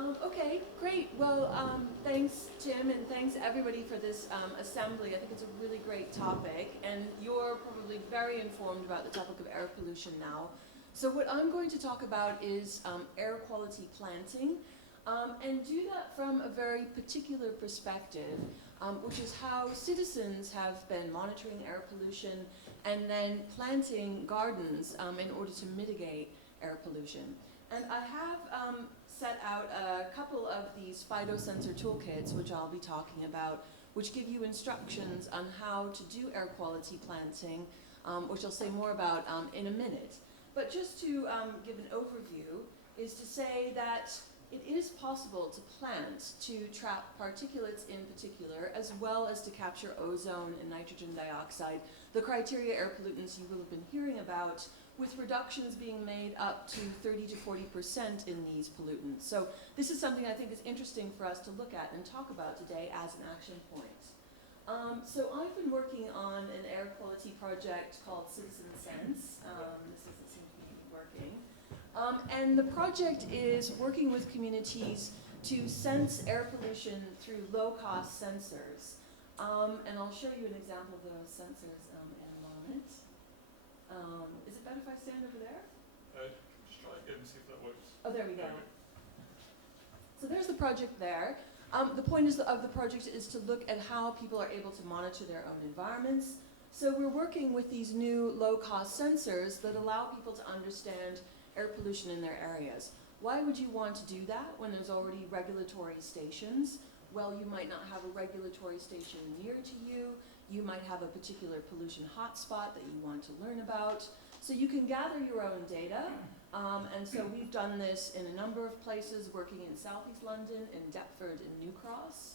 Okay, great. Well, thanks, Tim, and thanks everybody for this assembly. I think it's a really great topic, and you're probably very informed about the topic of air pollution now. So what I'm going to talk about is air quality planting, and do that from a very particular perspective, which is how citizens have been monitoring air pollution and then planting gardens in order to mitigate air pollution. And I have set out a couple of these phytosensor toolkits, which I'll be talking about, which give you instructions on how to do air quality planting, which I'll say more about in a minute. But just to give an overview is to say that it is possible to plant to trap particulates in particular, as well as to capture ozone and nitrogen dioxide, the criteria air pollutants you will have been hearing about, with reductions being made up to 30 to 40% in these pollutants. So this is something I think is interesting for us to look at and talk about today as an action point. So I've been working on an air quality project called Citizen Sense. This doesn't seem to be working. And the project is working with communities to sense air pollution through low-cost sensors. And I'll show you an example of those sensors in a moment. Is it better if I stand over there? Just try again and see if that works. Oh, there we go. So there's the project there. The point of the project is to look at how people are able to monitor their own environments. So we're working with these new low-cost sensors that allow people to understand air pollution in their areas. Why would you want to do that when there's already regulatory stations? Well, you might not have a regulatory station near to you. You might have a particular pollution hotspot that you want to learn about. So you can gather your own data. And so we've done this in a number of places, working in Southeast London, in Deptford, and New Cross,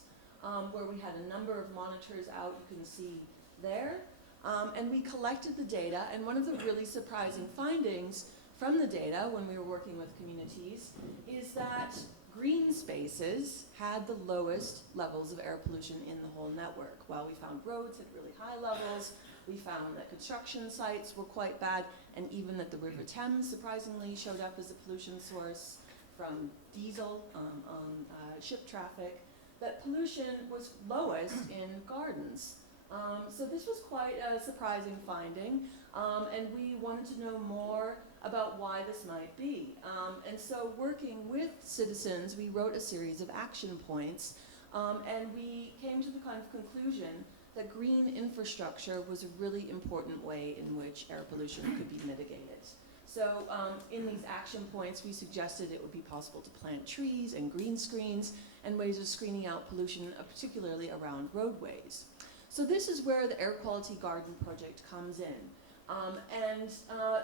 where we had a number of monitors out, you can see there. And we collected the data, and one of the really surprising findings from the data when we were working with communities is that green spaces had the lowest levels of air pollution in the whole network. While we found roads at really high levels, we found that construction sites were quite bad, and even that the River Thames surprisingly showed up as a pollution source from diesel on ship traffic, that pollution was lowest in gardens. So this was quite a surprising finding, and we wanted to know more about why this might be. And so working with citizens, we wrote a series of action points, and we came to the kind of conclusion that green infrastructure was a really important way in which air pollution could be mitigated. So in these action points, we suggested it would be possible to plant trees and green screens and ways of screening out pollution, particularly around roadways. So this is where the Air Quality Garden Project comes in.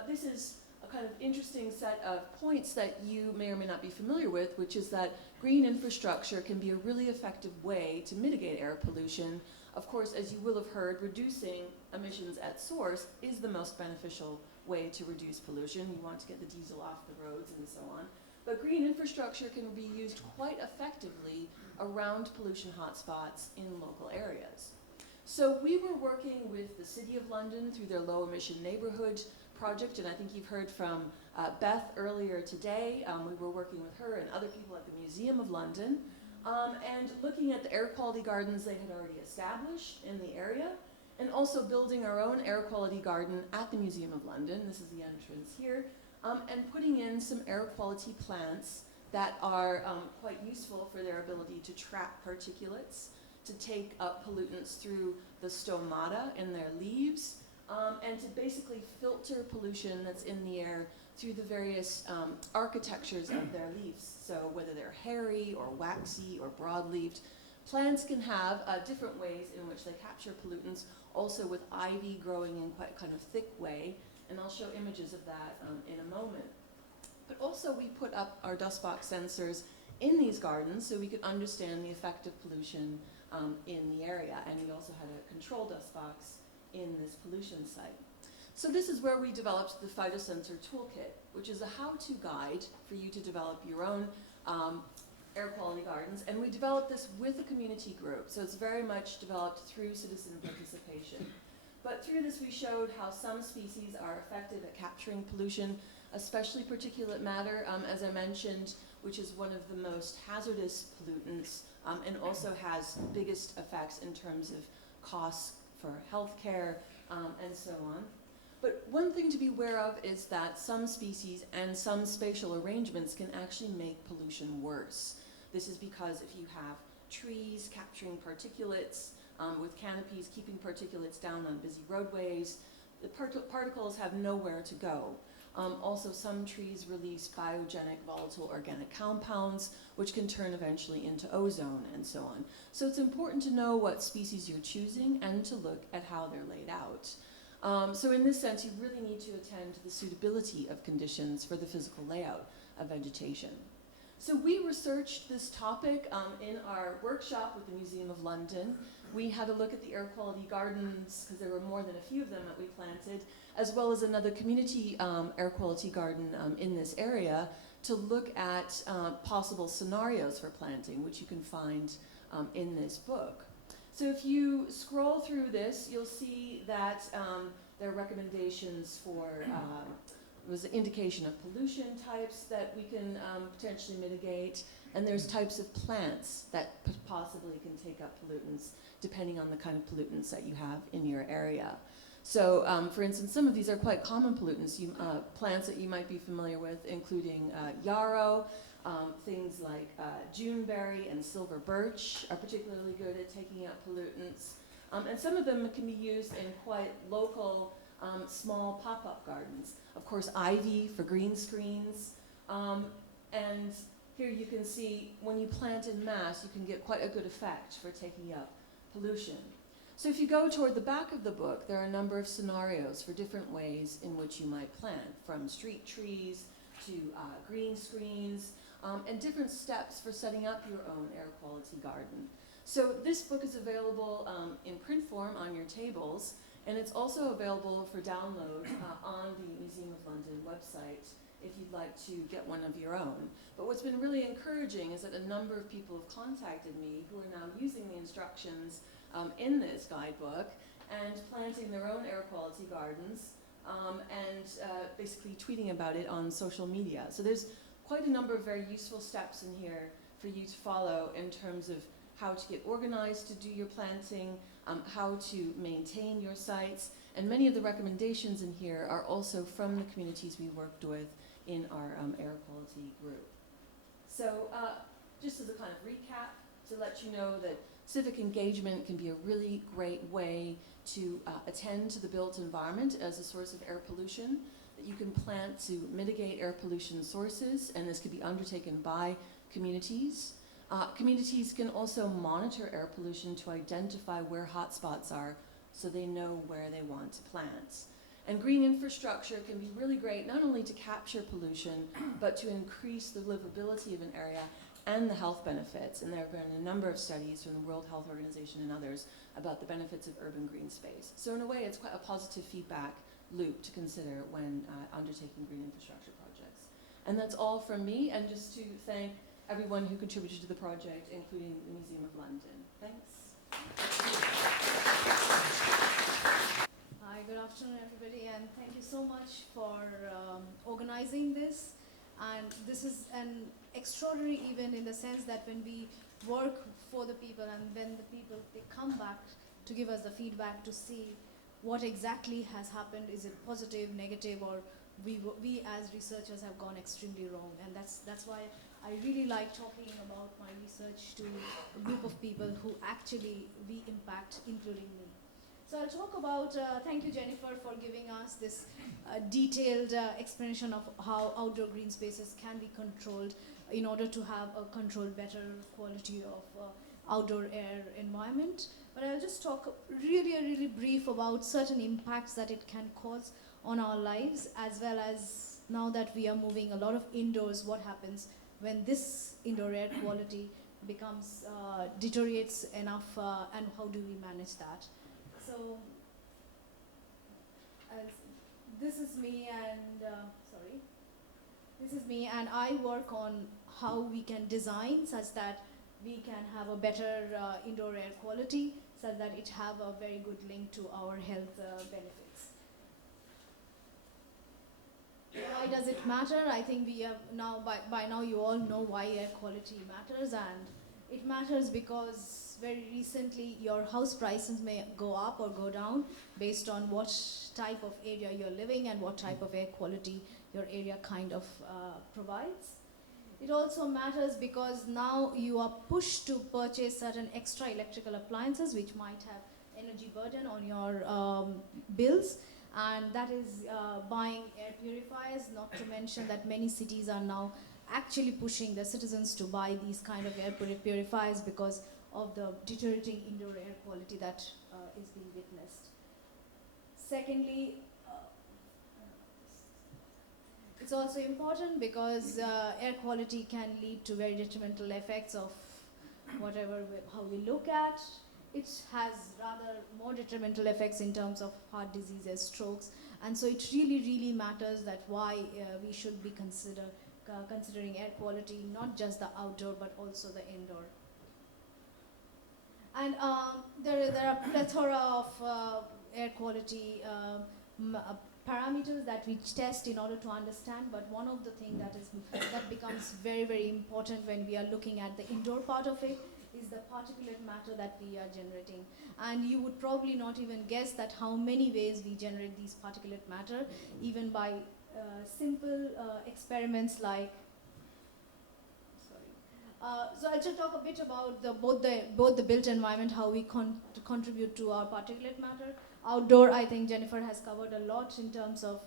This is a kind of interesting set of points that you may or may not be familiar with, which is that green infrastructure can be a really effective way to mitigate air pollution. Of course, as you will have heard, reducing emissions at source is the most beneficial way to reduce pollution. You want to get the diesel off the roads and so on. But green infrastructure can be used quite effectively around pollution hotspots in local areas. So we were working with the City of London through their Low Emission Neighbourhood project, and I think you've heard from Beth earlier today. We were working with her and other people at the Museum of London, and looking at the air quality gardens they had already established in the area, and also building our own air quality garden at the Museum of London. This is the entrance here, and putting in some air quality plants that are quite useful for their ability to trap particulates, to take up pollutants through the stomata in their leaves, and to basically filter pollution that's in the air through the various architectures of their leaves. So whether they're hairy or waxy or broad-leaved, plants can have different ways in which they capture pollutants, also with ivy growing in quite a kind of thick way, and I'll show images of that in a moment. But also we put up our dust box sensors in these gardens so we could understand the effect of pollution in the area, and we also had a control dust box in this pollution site. So this is where we developed the Phytosensor Toolkit, which is a how-to guide for you to develop your own air quality gardens, and we developed this with a community group, so it's very much developed through citizen participation. But through this we showed how some species are effective at capturing pollution, especially particulate matter. As I mentioned, which is one of the most hazardous pollutants and also has biggest effects in terms of costs for healthcare and so on. But one thing to be aware of is that some species and some spatial arrangements can actually make pollution worse. This is because if you have trees capturing particulates with canopies keeping particulates down on busy roadways, the particles have nowhere to go. Also, some trees release biogenic volatile organic compounds, which can turn eventually into ozone and so on. So it's important to know what species you're choosing and to look at how they're laid out. So in this sense, you really need to attend to the suitability of conditions for the physical layout of vegetation. So we researched this topic in our workshop with the Museum of London. We had a look at the air quality gardens, because there were more than a few of them that we planted, as well as another community air quality garden in this area, to look at possible scenarios for planting, which you can find in this book. So if you scroll through this, you'll see that there are recommendations for was an indication of pollution types that we can potentially mitigate, and there's types of plants that possibly can take up pollutants depending on the kind of pollutants that you have in your area. So for instance, some of these are quite common pollutants, plants that you might be familiar with, including yarrow, things like juneberry and silver birch are particularly good at taking up pollutants. And some of them can be used in quite local small pop-up gardens. Of course, ivy for green screens. And here you can see when you plant in mass, you can get quite a good effect for taking up pollution. So if you go toward the back of the book, there are a number of scenarios for different ways in which you might plant, from street trees to green screens, and different steps for setting up your own air quality garden. So this book is available in print form on your tables, and it's also available for download on the Museum of London website if you'd like to get one of your own. But what's been really encouraging is that a number of people have contacted me who are now using the instructions in this guidebook and planting their own air quality gardens and basically tweeting about it on social media. So there's quite a number of very useful steps in here for you to follow in terms of how to get organized to do your planting, how to maintain your sites, and many of the recommendations in here are also from the communities we worked with in our air quality group. So just as a kind of recap, to let you know that civic engagement can be a really great way to attend to the built environment as a source of air pollution, that you can plant to mitigate air pollution sources, and this could be undertaken by communities. Communities can also monitor air pollution to identify where hotspots are so they know where they want to plant. And green infrastructure can be really great not only to capture pollution, but to increase the livability of an area and the health benefits. And there have been a number of studies from the World Health Organization and others about the benefits of urban green space. So in a way, it's quite a positive feedback loop to consider when undertaking green infrastructure projects. And that's all from me, and just to thank everyone who contributed to the project, including the Museum of London. Thanks. Hi, good afternoon everybody, and thank you so much for organizing this. And this is an extraordinary event in the sense that when we work for the people and when the people, they come back to give us the feedback to see what exactly has happened, is it positive, negative, or we as researchers have gone extremely wrong. And that's why I really like talking about my research to a group of people who actually we impact, including me. So I'll talk about, thank you Jennifer for giving us this detailed explanation of how outdoor green spaces can be controlled in order to have a controlled, better quality of outdoor air environment. But I'll just talk really brief about certain impacts that it can cause on our lives, as well as now that we are moving a lot of indoors, what happens when this indoor air quality becomes, deteriorates enough, and how do we manage that? So, this is me and I work on how we can design such that we can have a better indoor air quality, such that it have a very good link to our health benefits. Why does it matter? I think we have now, by now you all know why air quality matters, and it matters because very recently your house prices may go up or go down based on what type of area you're living and what type of air quality your area kind of provides. It also matters because now you are pushed to purchase certain extra electrical appliances which might have energy burden on your bills, and that is buying air purifiers, not to mention that many cities are now actually pushing the citizens to buy these kind of air purifiers because of the deteriorating indoor air quality that is being witnessed. Secondly, it's also important because air quality can lead to very detrimental effects of how we look at. It has rather more detrimental effects in terms of heart diseases, strokes, and so it really matters that why we should be considering air quality, not just the outdoor but also the indoor. And there are a plethora of air quality parameters that we test in order to understand, but one of the things that becomes very important when we are looking at the indoor part of it is the particulate matter that we are generating. And you would probably not even guess that how many ways we generate these particulate matter, even by simple experiments like, so I'll just talk a bit about both the built environment, how we contribute to our particulate matter. Outdoor, I think Jennifer has covered a lot in terms of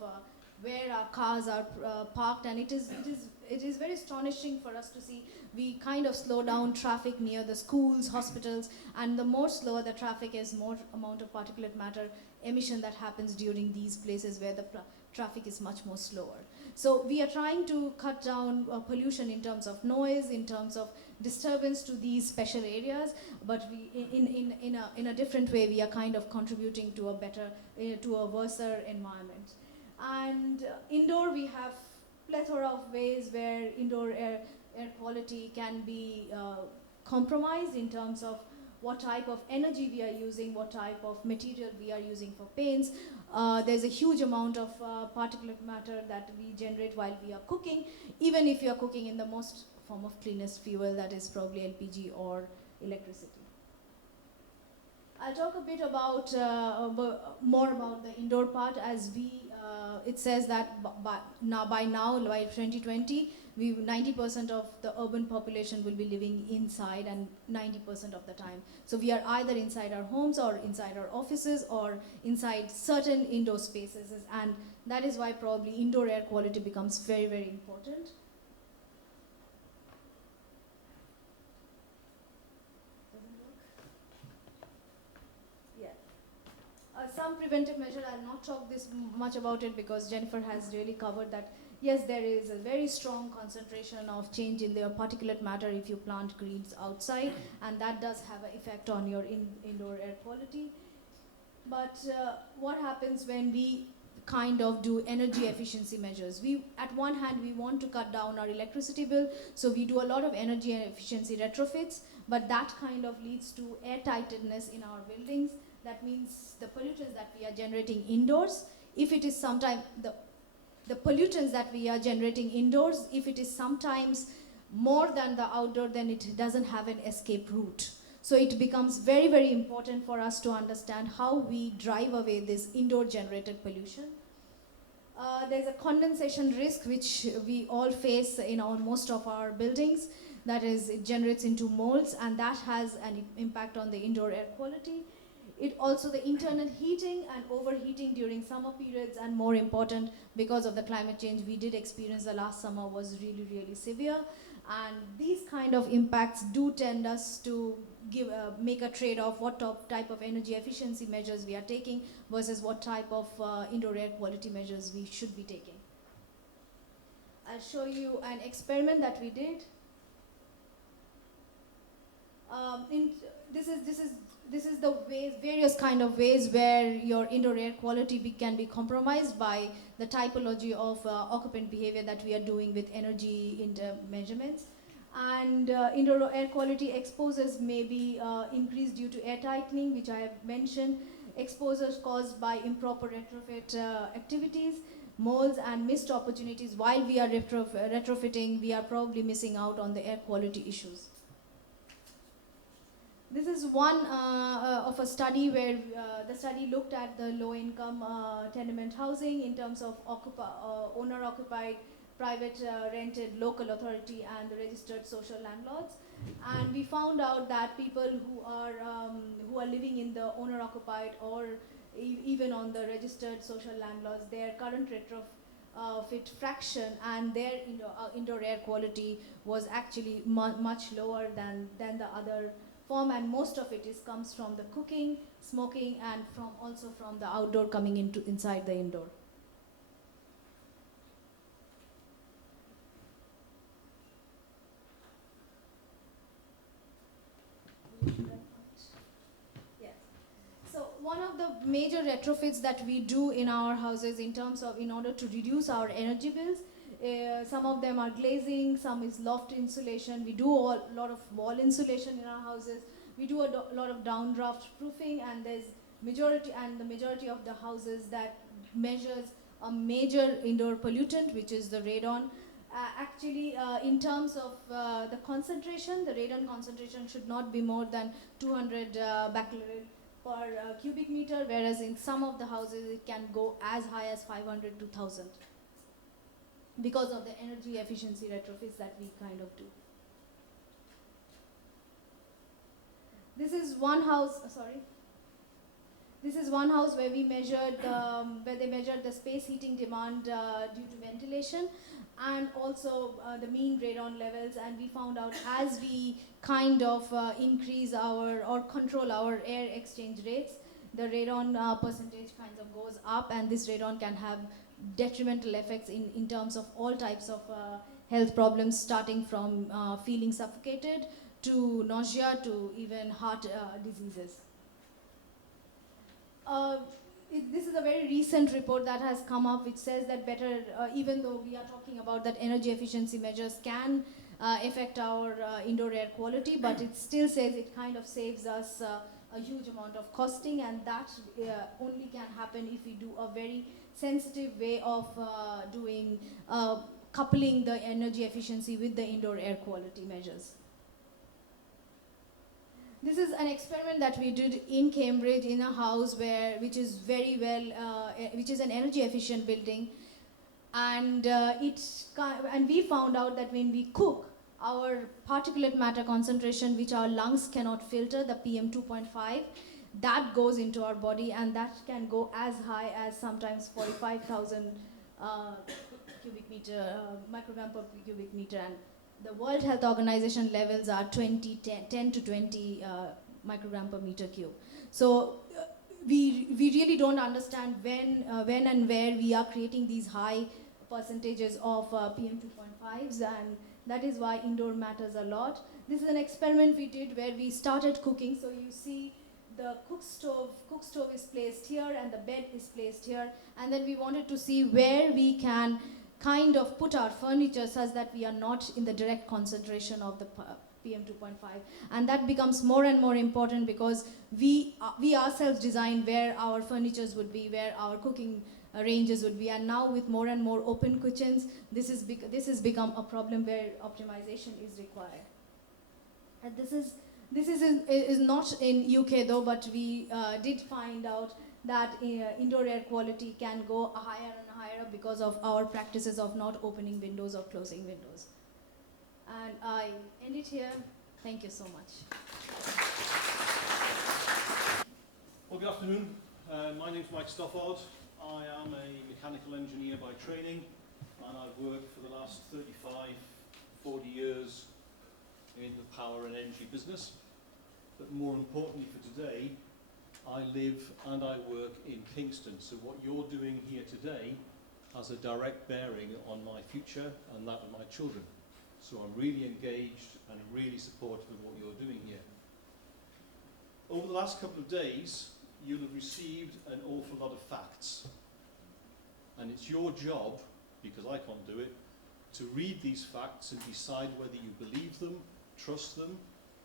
where our cars are parked, and it is very astonishing for us to see. We kind of slow down traffic near the schools, hospitals, and the more slower the traffic is, more amount of particulate matter emission that happens during these places where the traffic is much more slower. So we are trying to cut down pollution in terms of noise, in terms of disturbance to these special areas, but we, in a different way, we are kind of contributing to a worser environment. And indoor, we have plethora of ways where indoor air quality can be compromised in terms of what type of energy we are using, what type of material we are using for paints. There's a huge amount of particulate matter that we generate while we are cooking, even if you are cooking in the most form of cleanest fuel, that is probably LPG or electricity. I'll talk a bit about more about the indoor part, as it says that by 2020, 90% of the urban population will be living inside, and 90% of the time. So we are either inside our homes or inside our offices or inside certain indoor spaces, and that is why probably indoor air quality becomes very important. Some preventive measure, I'll not talk this much about it because Jennifer has really covered that. Yes, there is a very strong concentration of change in the particulate matter if you plant trees outside, and that does have an effect on your indoor air quality. But what happens when we kind of do energy efficiency measures? At one hand, we want to cut down our electricity bill, so we do a lot of energy efficiency retrofits, but that kind of leads to airtightness in our buildings. That means the pollutants that we are generating indoors, if it is sometimes the pollutants that we are generating indoors, if it is sometimes more than the outdoor, then it doesn't have an escape route. So it becomes very important for us to understand how we drive away this indoor generated pollution. There's a condensation risk which we all face in most of our buildings. That is, it generates into molds, and that has an impact on the indoor air quality. It also, the internal heating and overheating during summer periods, and more important, because of the climate change we did experience the last summer was really severe. And these kind of impacts do tend us to make a trade-off what type of energy efficiency measures we are taking versus what type of indoor air quality measures we should be taking. I'll show you an experiment that we did. This is the various kind of ways where your indoor air quality can be compromised by the typology of occupant behavior that we are doing with energy measurements. And indoor air quality exposures may be increased due to air tightening, which I have mentioned, exposures caused by improper retrofit activities, moles and missed opportunities. While we are retrofitting, we are probably missing out on the air quality issues. This is one of a study where the study looked at the low-income tenement housing in terms of owner-occupied, private rented, local authority, and the registered social landlords. And we found out that people who are living in the owner-occupied or even on the registered social landlords, their current retrofit fraction and their indoor air quality was actually much lower than the other form, and most of it comes from the cooking, smoking, and also from the outdoor coming inside the indoor. Yes. So one of the major retrofits that we do in our houses in order to reduce our energy bills, some of them are glazing, some is loft insulation. We do a lot of wall insulation in our houses. We do a lot of downdraft proofing, and the majority of the houses that measures a major indoor pollutant, which is the radon. In terms of the concentration, the radon concentration should not be more than 200 becquerel per cubic meter, whereas in some of the houses it can go as high as 500 to 1000 because of the energy efficiency retrofits that we kind of do. This is one house. This is one house where we measured where they measured the space heating demand due to ventilation, and also the mean radon levels, and we found out as we kind of increase or control our air exchange rates, the radon percentage kind of goes up, and this radon can have detrimental effects in terms of all types of health problems, starting from feeling suffocated to nausea to even heart diseases. This is a very recent report that has come up which says that even though we are talking about that energy efficiency measures can affect our indoor air quality, but it still says it kind of saves us a huge amount of costing, and that only can happen if we do a very sensitive way of coupling the energy efficiency with the indoor air quality measures. This is an experiment that we did in Cambridge in a house which is very well, which is an energy efficient building, and we found out that when we cook, our particulate matter concentration, which our lungs cannot filter, the PM 2.5, that goes into our body, and that can go as high as sometimes 45,000 microgram per cubic meter, and the World Health Organization levels are 10 to 20 microgram per meter cube. So we really don't understand when and where we are creating these high percentages of PM 2.5s, and that is why indoor matters a lot. This is an experiment we did where we started cooking. So you see the cook stove is placed here and the bed is placed here, and then we wanted to see where we can kind of put our furniture such that we are not in the direct concentration of the PM 2.5, and that becomes more and more important because we ourselves design where our furnitures would be, where our cooking ranges would be, and now with more and more open kitchens, this has become a problem where optimization is required. And this is not in UK though, but we did find out that indoor air quality can go higher and higher because of our practices of not opening windows or closing windows. And I end it here. Thank you so much. Well, good afternoon. My name is Mike Stothard. I am a mechanical engineer by training, and I've worked for the last 35, 40 years in the power and energy business. But more importantly for today, I live and I work in Kingston. So what you're doing here today has a direct bearing on my future and that of my children. So I'm really engaged and really supportive of what you're doing here. Over the last couple of days, you'll have received an awful lot of facts. And it's your job, because I can't do it, to read these facts and decide whether you believe them, trust them.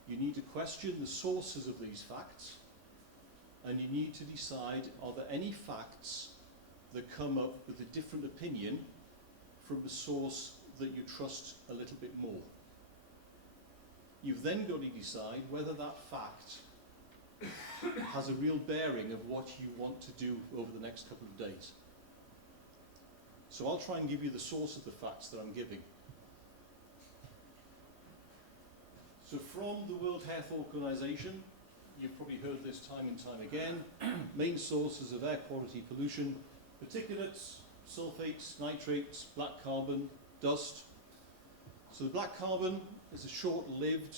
You need to question the sources of these facts, and you need to decide, are there any facts that come up with a different opinion from a source that you trust a little bit more. You've then got to decide whether that fact has a real bearing of what you want to do over the next couple of days. So I'll try and give you the source of the facts that I'm giving. So from the World Health Organization, you've probably heard this time and time again, main sources of air quality pollution: particulates, sulfates, nitrates, black carbon, dust. So the black carbon is a short-lived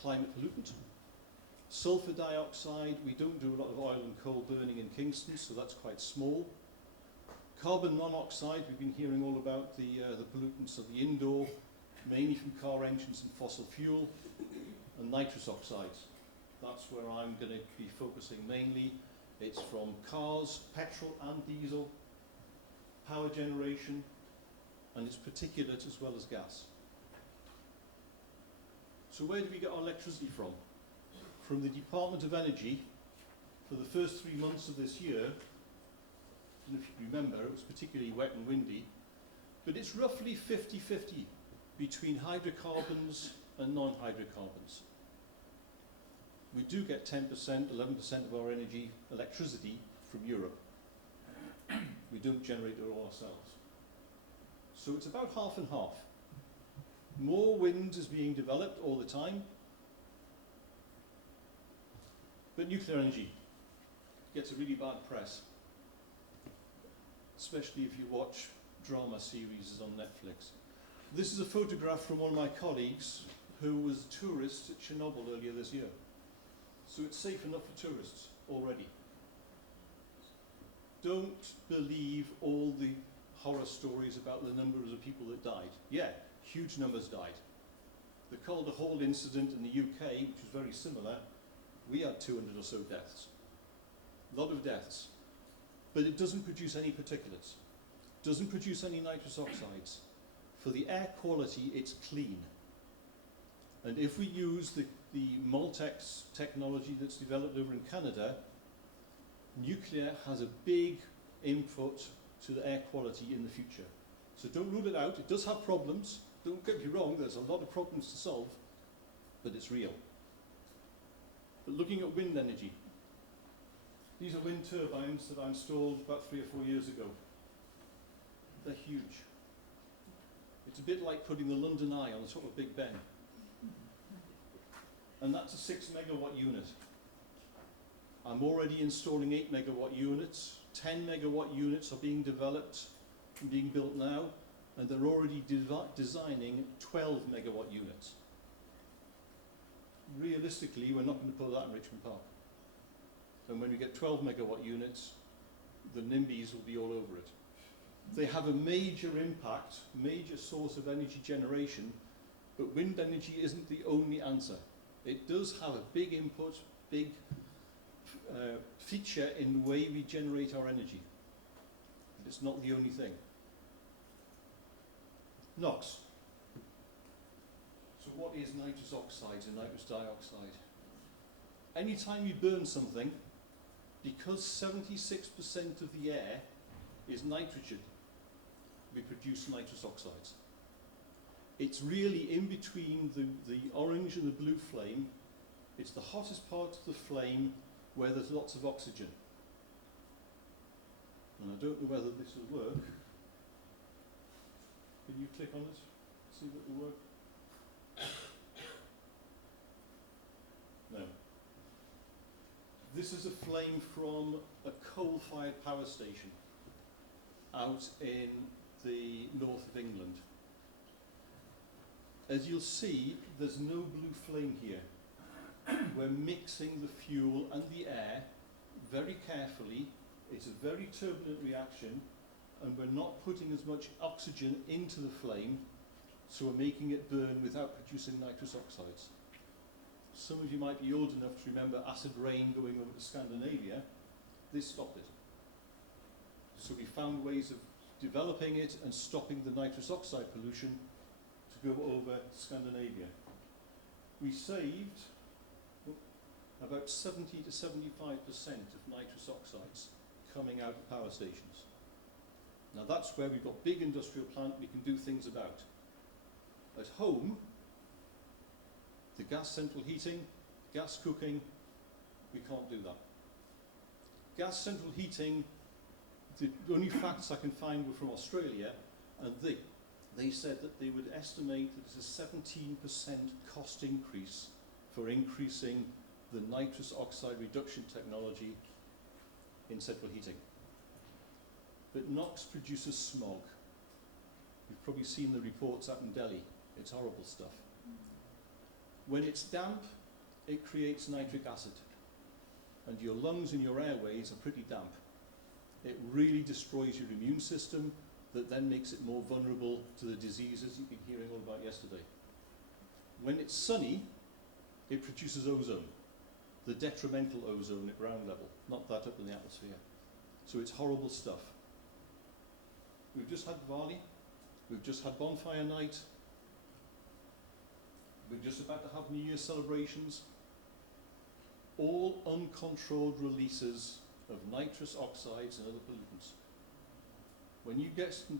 climate pollutant. Sulfur dioxide, we don't do a lot of oil and coal burning in Kingston, so that's quite small. Carbon monoxide, we've been hearing all about the pollutants of the indoor, mainly from car engines and fossil fuel, and nitrous oxides. That's where I'm going to be focusing mainly. It's from cars, petrol and diesel, power generation, and it's particulate as well as gas. So where do we get our electricity from? From the Department of Energy. For the first 3 months of this year, and if you remember, it was particularly wet and windy, but it's roughly 50-50 between hydrocarbons and non-hydrocarbons. We do get 10%, 11% of our energy, electricity, from Europe. We don't generate it all ourselves. So it's about half and half. More wind is being developed all the time, but nuclear energy gets a really bad press, especially if you watch drama series on Netflix. This is a photograph from one of my colleagues who was a tourist at Chernobyl earlier this year. So it's safe enough for tourists already. Don't believe all the horror stories about the numbers of people that died. Yeah, huge numbers died. The Calder Hall incident in the UK, which was very similar, we had 200 or so deaths. A lot of deaths. But it doesn't produce any particulates. Doesn't produce any nitrous oxides. For the air quality, it's clean. And if we use the Maltex technology that's developed over in Canada, nuclear has a big input to the air quality in the future. So don't rule it out. It does have problems. Don't get me wrong, there's a lot of problems to solve, but it's real. But looking at wind energy, these are wind turbines that I installed about 3 or 4 years ago. They're huge. It's a bit like putting the London Eye on the top of Big Ben. And that's a 6 megawatt unit. I'm already installing 8 megawatt units. 10 megawatt units are being developed and being built now, and they're already designing 12 megawatt units. Realistically, we're not going to put that in Richmond Park. And when we get 12 megawatt units, the NIMBYs will be all over it. They have a major impact, major source of energy generation, but wind energy isn't the only answer. It does have a big input, big feature in the way we generate our energy. But it's not the only thing. NOx. So what is nitrous oxides and nitrous dioxide? Anytime you burn something, because 76% of the air is nitrogen, we produce nitrous oxides. It's really in between the orange and the blue flame. It's the hottest part of the flame where there's lots of oxygen. And I don't know whether this will work. Can you click on it? See if it will work? No. This is a flame from a coal-fired power station out in the north of England. As you'll see, there's no blue flame here. We're mixing the fuel and the air very carefully. It's a very turbulent reaction, and we're not putting as much oxygen into the flame, so we're making it burn without producing nitrous oxides. Some of you might be old enough to remember acid rain going over to Scandinavia. This stopped it. So we found ways of developing it and stopping the nitrous oxide pollution to go over Scandinavia. We saved about 70 to 75% of nitrous oxides coming out of power stations. Now that's where we've got big industrial plant we can do things about. At home, the gas central heating, gas cooking, we can't do that. Gas central heating, the only facts I can find were from Australia, and they said that they would estimate that there's a 17% cost increase for increasing the nitrous oxide reduction technology in central heating. But NOx produces smog. You've probably seen the reports out in Delhi. It's horrible stuff. When it's damp, it creates nitric acid. And your lungs and your airways are pretty damp. It really destroys your immune system, that then makes it more vulnerable to the diseases you've been hearing all about yesterday. When it's sunny, it produces ozone, the detrimental ozone at ground level, not that up in the atmosphere. So it's horrible stuff. We've just had Diwali, we've just had bonfire night, we're just about to have New Year's celebrations. All uncontrolled releases of nitrous oxides and other pollutants. When you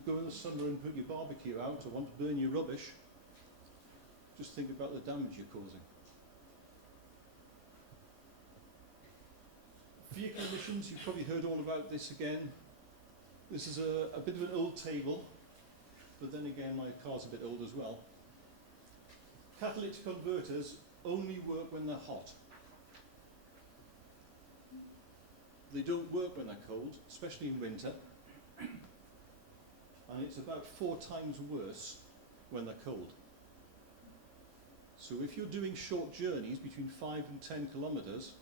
go in the summer and put your barbecue out or want to burn your rubbish, just think about the damage you're causing. Vehicle emissions, you've probably heard all about this again. This is a bit of an old table, but then again my car's a bit old as well. Catalytic converters only work when they're hot. They don't work when they're cold, especially in winter. And it's about 4 times worse when they're cold. So if you're doing short journeys between 5 and 10 kilometres,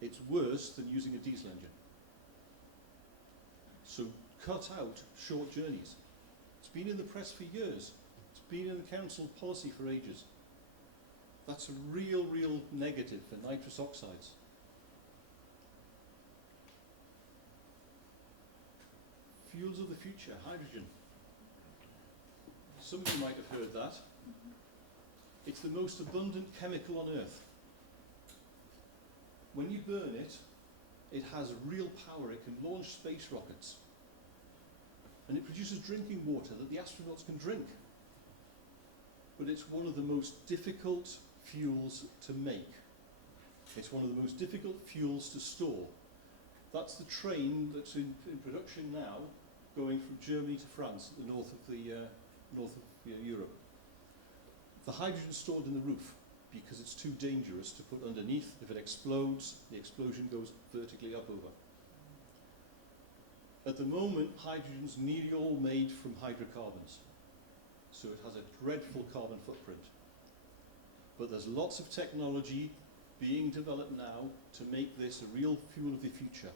it's worse than using a diesel engine. So cut out short journeys. It's been in the press for years. It's been in the council policy for ages. That's a real negative for nitrous oxides. Fuels of the future, hydrogen. Some of you might have heard that. It's the most abundant chemical on Earth. When you burn it, it has real power. It can launch space rockets. And it produces drinking water that the astronauts can drink. But it's one of the most difficult fuels to make. It's one of the most difficult fuels to store. That's the train that's in production now, going from Germany to France, at the north of Europe. The hydrogen is stored in the roof because it's too dangerous to put underneath. If it explodes, the explosion goes vertically up over. At the moment, hydrogen's nearly all made from hydrocarbons, so it has a dreadful carbon footprint. But there's lots of technology being developed now to make this a real fuel of the future.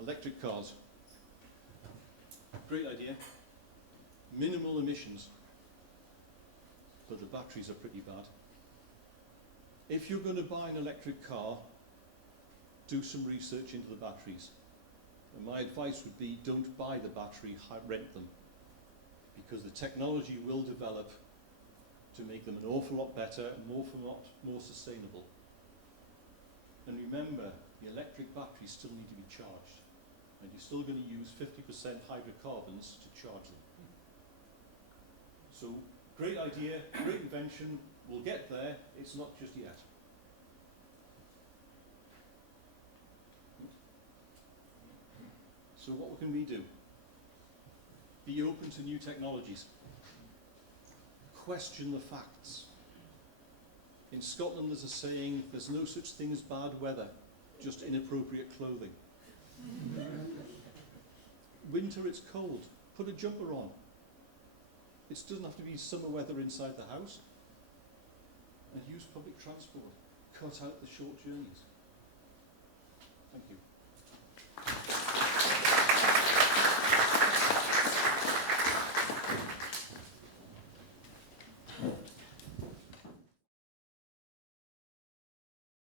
Electric cars. Great idea. Minimal emissions, but the batteries are pretty bad. If you're going to buy an electric car, do some research into the batteries. And my advice would be, don't buy the battery, rent them. Because the technology will develop to make them an awful lot better and more sustainable. And remember, the electric batteries still need to be charged. And you're still going to use 50% hydrocarbons to charge them. So, great idea, great invention, we'll get there, it's not just yet. So what can we do? Be open to new technologies. Question the facts. In Scotland there's a saying, there's no such thing as bad weather, just inappropriate clothing. Winter it's cold, put a jumper on. It doesn't have to be summer weather inside the house. And use public transport. Cut out the short journeys. Thank you.